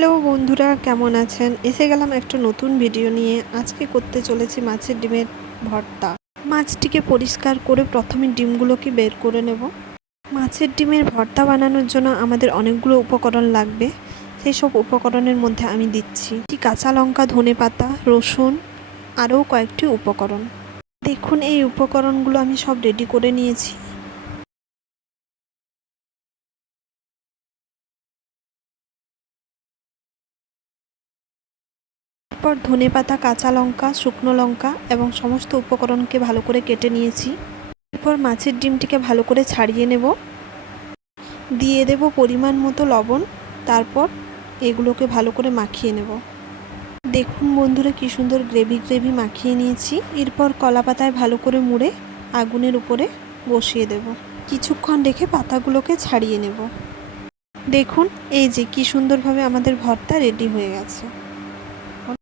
Hello বন্ধুরা, কেমন আছেন? এসে গেলাম একটা নতুন ভিডিও নিয়ে। আজকে করতে চলেছি মাছের ডিমের ভর্তা। মাছটিকে পরিষ্কার করে প্রথমে ডিমগুলোকে বের করে নেব। মাছের ডিমের ভর্তা বানানোর জন্য আমাদের অনেকগুলো উপকরণ লাগবে। সেই সব উপকরণের মধ্যে আমি দিচ্ছি কাঁচা লঙ্কা, ধনেপাতা, রসুন, আরও কয়েকটি উপকরণ। দেখুন, এই উপকরণগুলো আমি সব রেডি করে নিয়েছি। তারপর ধনেপাতা, কাঁচা লঙ্কা, শুকনো লঙ্কা এবং সমস্ত উপকরণকে ভালো করে কেটে নিয়েছি। এরপর মাছের ডিমটিকে ভালো করে ছাড়িয়ে নেব, দিয়ে দেব পরিমাণ মতো লবণ। তারপর এগুলোকে ভালো করে মাখিয়ে নেব। দেখুন বন্ধুরা, কি সুন্দর গ্রেভি মাখিয়ে নিয়েছি। এরপর কলা পাতায় ভালো করে মুড়ে আগুনের উপরে বসিয়ে দেব। কিছুক্ষণ রেখে পাতাগুলোকে ছাড়িয়ে নেব। দেখুন, এই যে কি সুন্দরভাবে আমাদের ভর্তা রেডি হয়ে গেছে।